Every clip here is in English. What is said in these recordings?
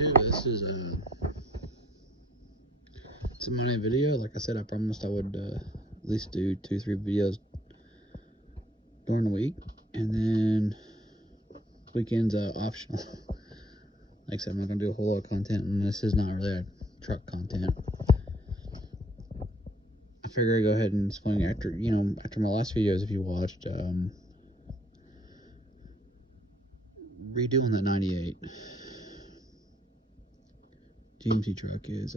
YouTube. This is it's a Monday video. Like I said, I promised I would at least do 2-3 videos during the week, and then weekends optional. Like I said, I'm not gonna do a whole lot of content, and this is not really a truck content. I figure I go ahead and swing after my last videos. If you watched, redoing the '98 GMC truck is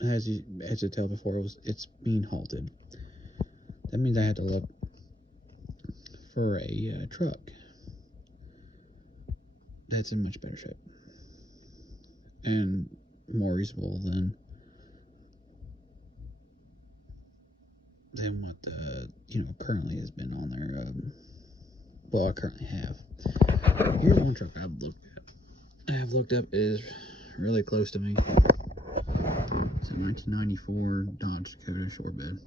as I tell before, it's being halted. That means I had to look for a truck that's in much better shape and more reasonable than what currently has been on there. Well, I currently have. Here's one truck I've looked up is really close to me. It's a 1994 Dodge Dakota Shorebed.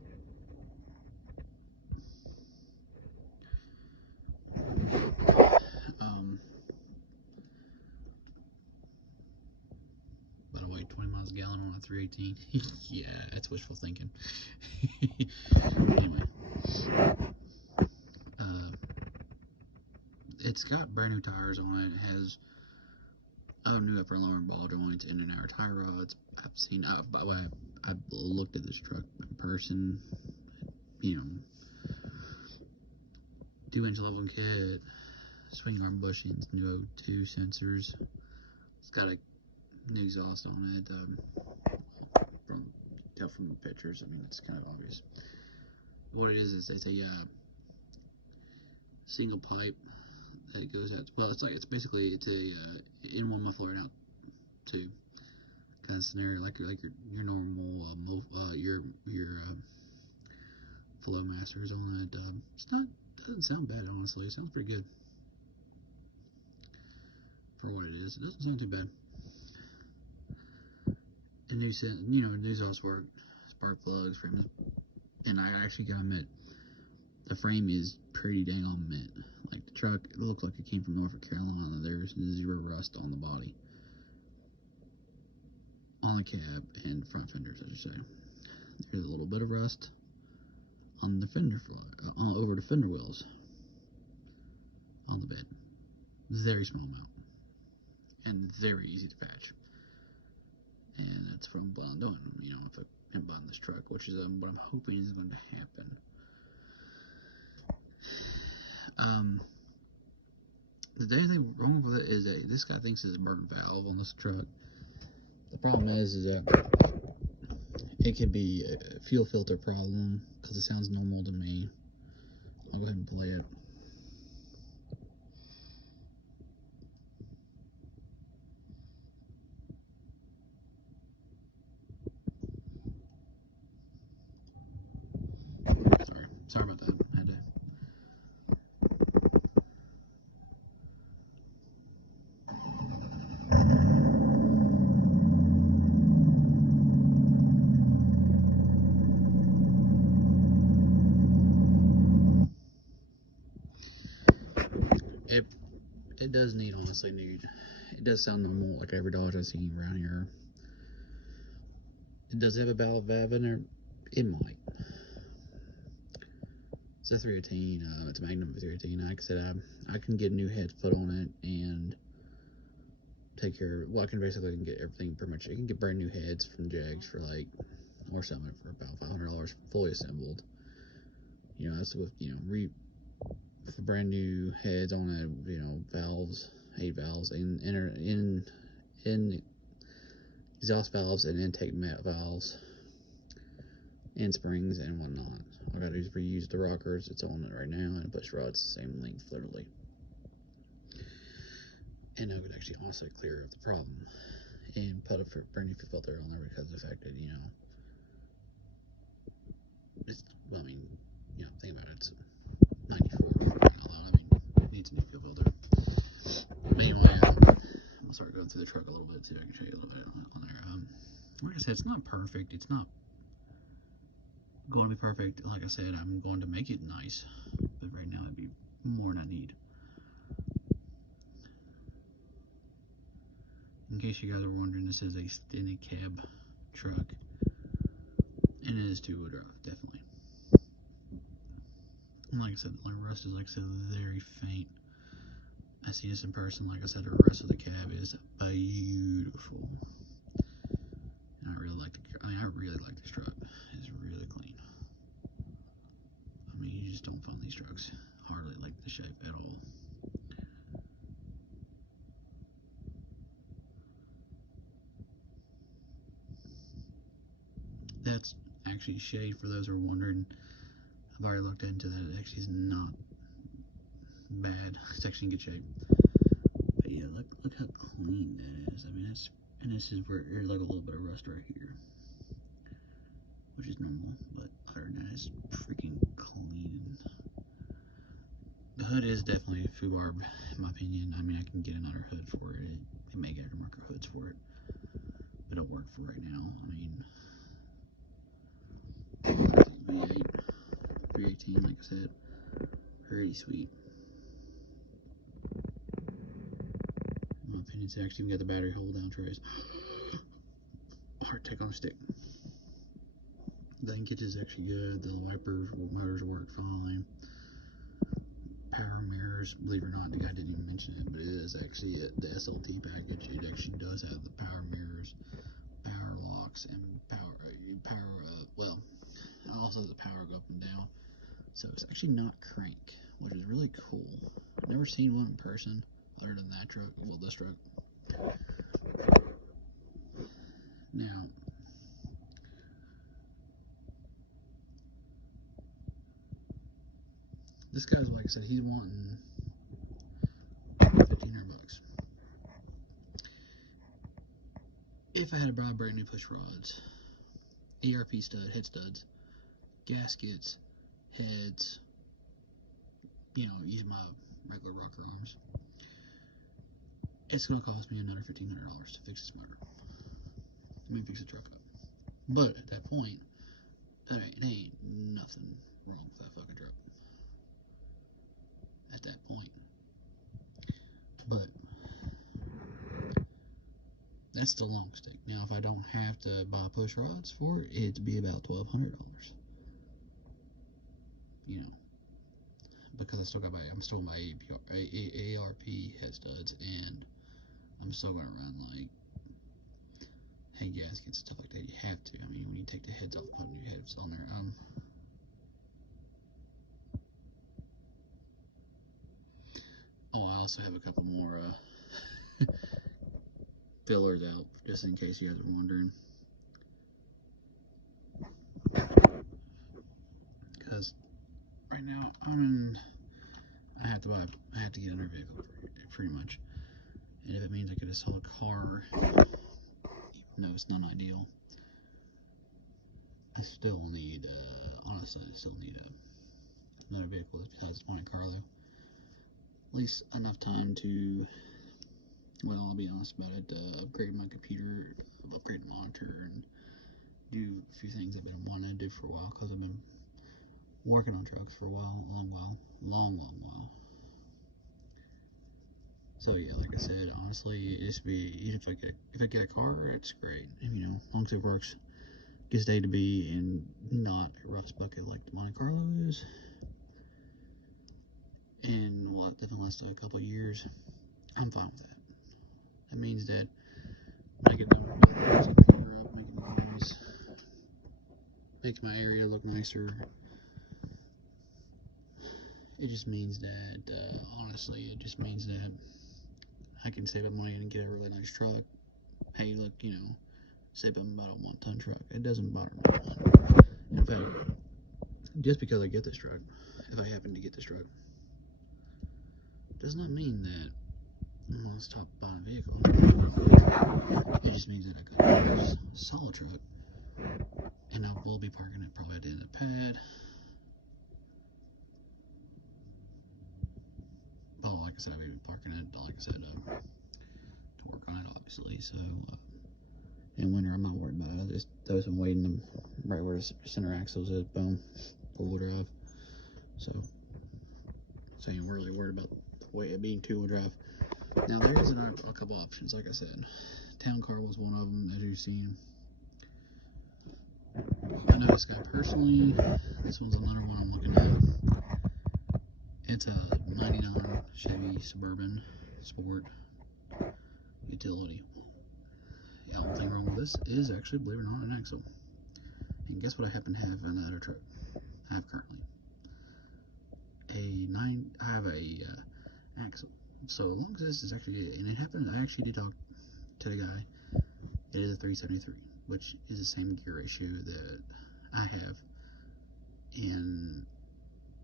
By the way, 20 miles a gallon on a 318. Yeah, it's wishful thinking. Anyway, it's got brand new tires on it. It has new upper and lower ball joints, in and out tire rods. I've seen. By the way, I looked at this truck in person. 2-inch level kit, swing arm bushings, new O2 sensors. It's got a new exhaust on it. From the pictures, I mean, it's kind of obvious. What it is it's a single pipe that goes out. Well, it's basically a in one muffler and out two kind of scenario, like your normal your Flowmasters on it. Doesn't sound bad, honestly. It sounds pretty good for what it is. It doesn't sound too bad. And new exhaust work, spark plugs, frames, and I actually got admit, the frame is pretty dang on mint. Like the truck, it looks like it came from Norfolk, Carolina. There's zero rust on the body, on the cab and front fenders, I should say. There's a little bit of rust on the fender over the fender wheels on the bed. Very small amount and very easy to patch. And that's what I'm planning on doing, if I'm buying this truck, which is what I'm hoping is going to happen. The only thing wrong with it is that this guy thinks it's a burnt valve on this truck. The problem is that it could be a fuel filter problem, because it sounds normal to me. I'll go ahead and play it. Sorry about that. I had to. It does honestly need. It does sound normal, like every Dodge I've seen around here. It does have a valve in there. It might. It's a 318. It's a Magnum 318. Like I said, I can get new heads put on it and take care of. Well, I can basically get everything pretty much. I can get brand new heads from Jags for or Summit for about $500 fully assembled. That's with with brand new heads on it. Valves, 8 valves, in exhaust valves and intake valves and springs and whatnot. All I gotta do is reuse the rockers. It's on it right now, and push rod's the same length, literally. And I would actually also clear up the problem and put a brand new filter on there, because of the fact that think about it. It's 94. It needs a new fuel filter. But anyway, we'll start going through the truck a little bit, see if I can show you a little bit on there. Like I said, it's not perfect. It's not going to be perfect. Like I said, I'm going to make it nice, but right now it'd be more than I need. In case you guys are wondering, this is a extended cab truck, and it is two-wheel drive, definitely. And like I said, the rust is, like I said, very faint. I see this in person. Like I said, the rest of the cab is beautiful. And I really like this truck. It's really clean. I mean, you just don't find these trucks hardly like the shape at all. That's actually shade, for those who are wondering. I've already looked into that. It actually is not bad. It's actually in good shape. But yeah, look how clean that is. I mean, and this is where there's like a little bit of rust right here, which is normal, but other than that, it's freaking clean. The hood is definitely Fubarb, in my opinion. I mean, I can get another hood for it. They make aftermarket hoods for it, but it'll work for right now. I mean, V8, 318, like I said, pretty sweet. In my opinion, it's actually even got the battery hold down trays. Hard take on a stick. The linkage is actually good. The motors work fine. Power mirrors, believe it or not, the guy didn't even mention it, but it is actually the SLT package. It actually does have the power mirrors, power locks, and well, also the power go up and down. So it's actually not crank, which is really cool. I've never seen one in person other than that truck. Well, this truck. Now, this guy's, like I said, he's wanting $1,500. If I had to buy brand new push rods, ERP stud, head studs, gaskets, heads, use my regular rocker arms, it's going to cost me another $1,500 to fix this motor. I mean, fix the truck up. But at that point, there ain't nothing wrong with that fucking truck. At that point. But that's the long stick. Now, if I don't have to buy push rods for it, it'd be about $1,200. Because I'm still my ARP head studs, and I'm still gonna run like head gaskets and stuff like that. You have to. I mean, when you take the heads off, put new heads on there. I also have a couple more fillers out, just in case you guys are wondering. Because right now I have to get another vehicle pretty much. And if it means I could have sold a car, even though it's not ideal, I still need, honestly, another vehicle besides Monte Carlo. At least enough time to, well, I'll be honest about it, upgrade my computer, upgrade the monitor, and do a few things I've been wanting to do for a while, because I've been working on trucks for a long while. So yeah, like I said, honestly, if I get a car, it's great. As long as it works, gets day to be, and not a rust bucket like the Monte Carlo is, and definitely lasts a couple of years, I'm fine with that. That means that when I get done with making my area look nicer, it just means that, honestly, it just means that I can save up money and get a really nice truck. Hey, look, save up about a 1-ton truck. It doesn't bother me. In fact, just because I get this truck, if I happen to get this truck, does not mean that I'm going to stop buying a vehicle. It just means that I got a solid truck, and I will be parking it probably at the end of the pad. But like I said, I'll be parking it, like I said, to work on it, obviously. So, in winter, I'm not worried about it. I just throw some weight in them right where the center axles is, boom, 4-wheel drive. So I ain't really worried about the weight of being 2-wheel drive. Now there is a couple options, like I said. Town car was one of them, as you've seen. I know this guy personally. This one's another one I'm looking at. It's a 99 Chevy Suburban Sport utility. The only thing wrong with this is actually, believe it or not, an axle. And guess what I happen to have in the other truck? I have currently I have a axle. So as long as this is actually, and it happened, I actually did talk to the guy. It is a 373, which is the same gear ratio that I have in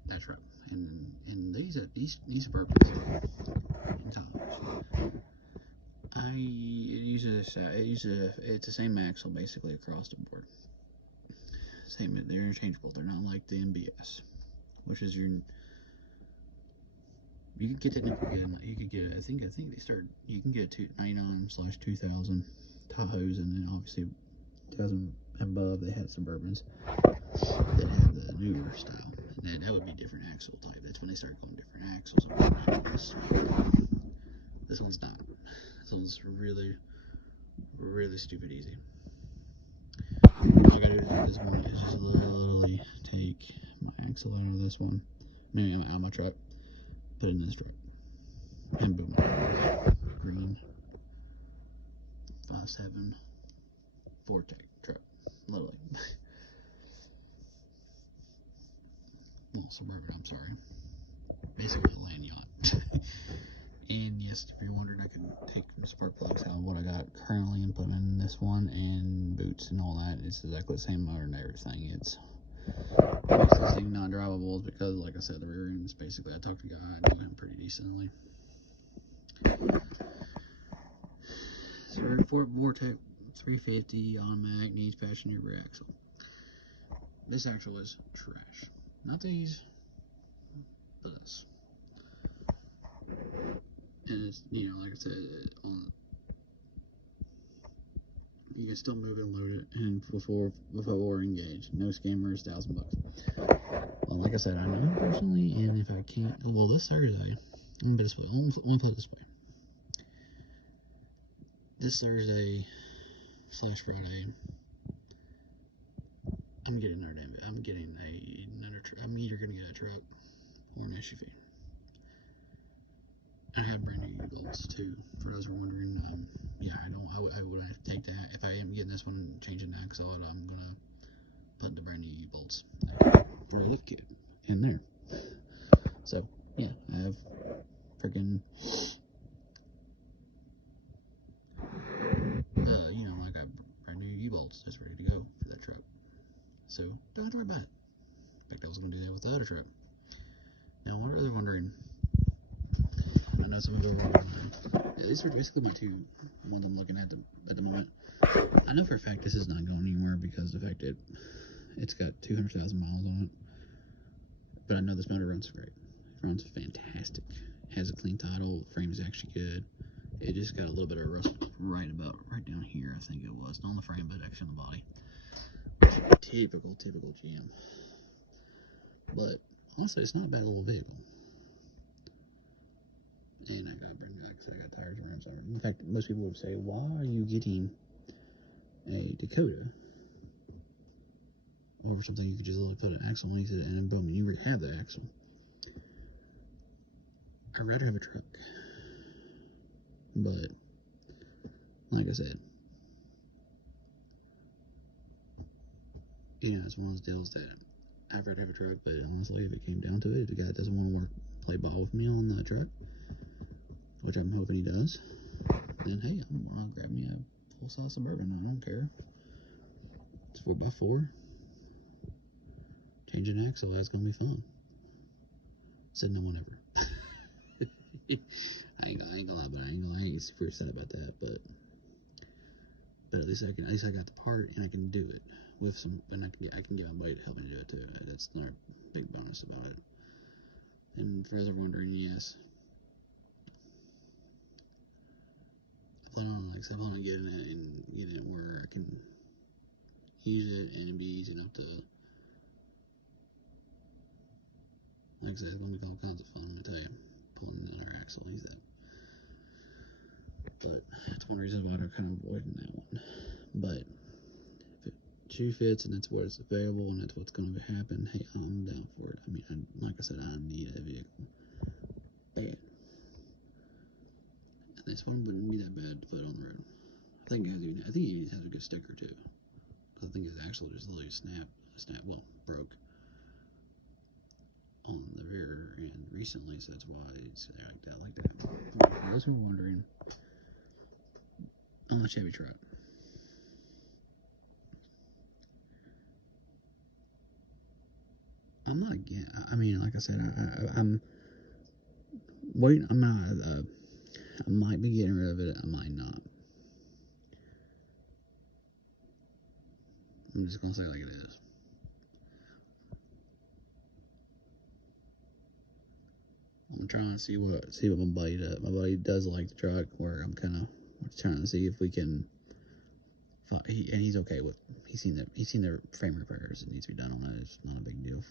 that truck. And these Suburbans in Tahoe. It's the same axle basically across the board. Same, they're interchangeable. They're not like the MBS, which is you can get technically good. You could get, I think they start. You can get 99/2000 Tahoes, and then obviously 2000 above they had Suburbans that have the newer style. And that would be different axle type. That's when they start going different axles. This one's not. This one's really, really stupid easy. All I gotta do with this one is just literally take my axle out of this one, maybe out of my truck, put it in this truck, and boom, green 5.7 Vortec truck, literally. Little Suburban, I'm sorry. Basically a land yacht. And yes, if you're wondering, I can take the spark plugs out of what I got currently and put them in this one, and boots and all that. It's exactly the same motor and everything. It's what makes this thing not drivable is because, like I said, the rear end is basically, I talked to the guy, I know him pretty decently. So Ford Vortec 350 automatic needs passenger rear axle. This axle is trash. Not these, but this. And it's, you know, like I said, you can still move it and load it, and before engaged, no scammers, $1,000. Well, like I said, I know him personally, and if I can't, well, this Thursday, let me put it this way. This Thursday / Friday, I'm getting another damn bit. I'm either gonna get a truck or an SUV. I have brand new U-bolts too. For those who are wondering, yeah, I would have to take that. If I am getting this one and changing the axle out, I'm gonna put the brand new U-bolts for a lift kit in there. So yeah, I have freaking you know, like a brand new U-bolts that's ready to go for that truck. So don't have to worry about it. In fact, I was gonna do that with the other truck. Now, what are they wondering? I know some of them are wondering. Yeah, these are basically my two ones I'm looking at the moment. I know for a fact this is not going anywhere because of the fact that it's got 200,000 miles on it. But I know this motor runs great. It runs fantastic. It has a clean title. The frame is actually good. It just got a little bit of rust right down here, I think it was. Not on the frame, but actually on the body. Typical GM. But honestly, it's not a bad little vehicle. And I got tires around somewhere. In fact, most people would say, why are you getting a Dakota over something you could just literally put an axle underneath it and then boom, you already have the axle. I'd rather have a truck. But, like I said, you know, it's one of those deals that I'd rather have a truck, but honestly, if it came down to it, if the guy doesn't want to play ball with me on the truck, which I'm hoping he does, then hey, I'll grab me a full-size Suburban. I don't care. It's 4x4. Changing an axle, that's gonna be fun. Said no one ever. I ain't gonna lie, but I ain't super excited about that. But at least I got the part and I can do it with some, and I can get my buddy to help me do it too. That's another big bonus about it. And for those wondering, yes, I plan on getting it and getting it where I can use it and it'd be easy enough to, like I said, it's gonna be all kinds of fun. I'm gonna tell you, pulling another axle, use that. But that's one reason why they're kind of avoiding that one. But if it shoe fits and that's what's available and that's what's going to happen, hey, I'm down for it. I mean, like I said, I need a vehicle bad. And this one wouldn't be that bad to put on the road. I think it has a good sticker too. I think his axle just literally broke on the rear end recently, so that's why it's like that. For those who are wondering, on the Chevy truck. I'm not again. I mean, like I said, I'm waiting. I'm not. I might be getting rid of it. I might not. I'm just gonna say it like it is. I'm trying to see what my buddy does. My buddy does like the truck. Where I'm kind of trying to see if we can. And he's okay with. He's seen the frame repairs that needs to be done on it. It's not a big deal.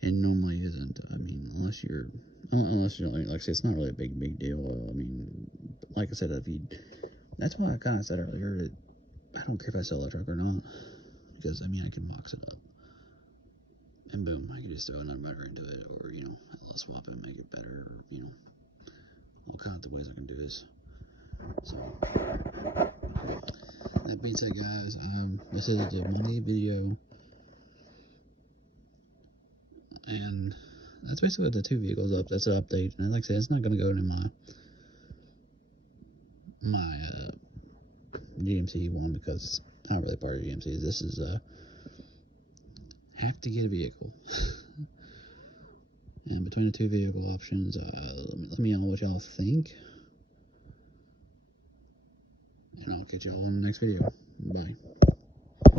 It normally isn't. I mean, unless you're like I said, it's not really a big deal. I mean, like I said, that's why I kind of said earlier that I don't care if I sell a truck or not, because I mean I can box it up, and boom, I can just throw another motor into it, or I'll swap it and make it better, or all kinds of ways I can do this. So that being said, guys, this is the Monday video. And that's basically the 2 vehicles up. That's an update. And like I said, it's not going to go into my GMC one because it's not really part of GMC. This is have to get a vehicle. And between the 2 vehicle options, let me know what y'all think. And I'll catch y'all in the next video. Bye.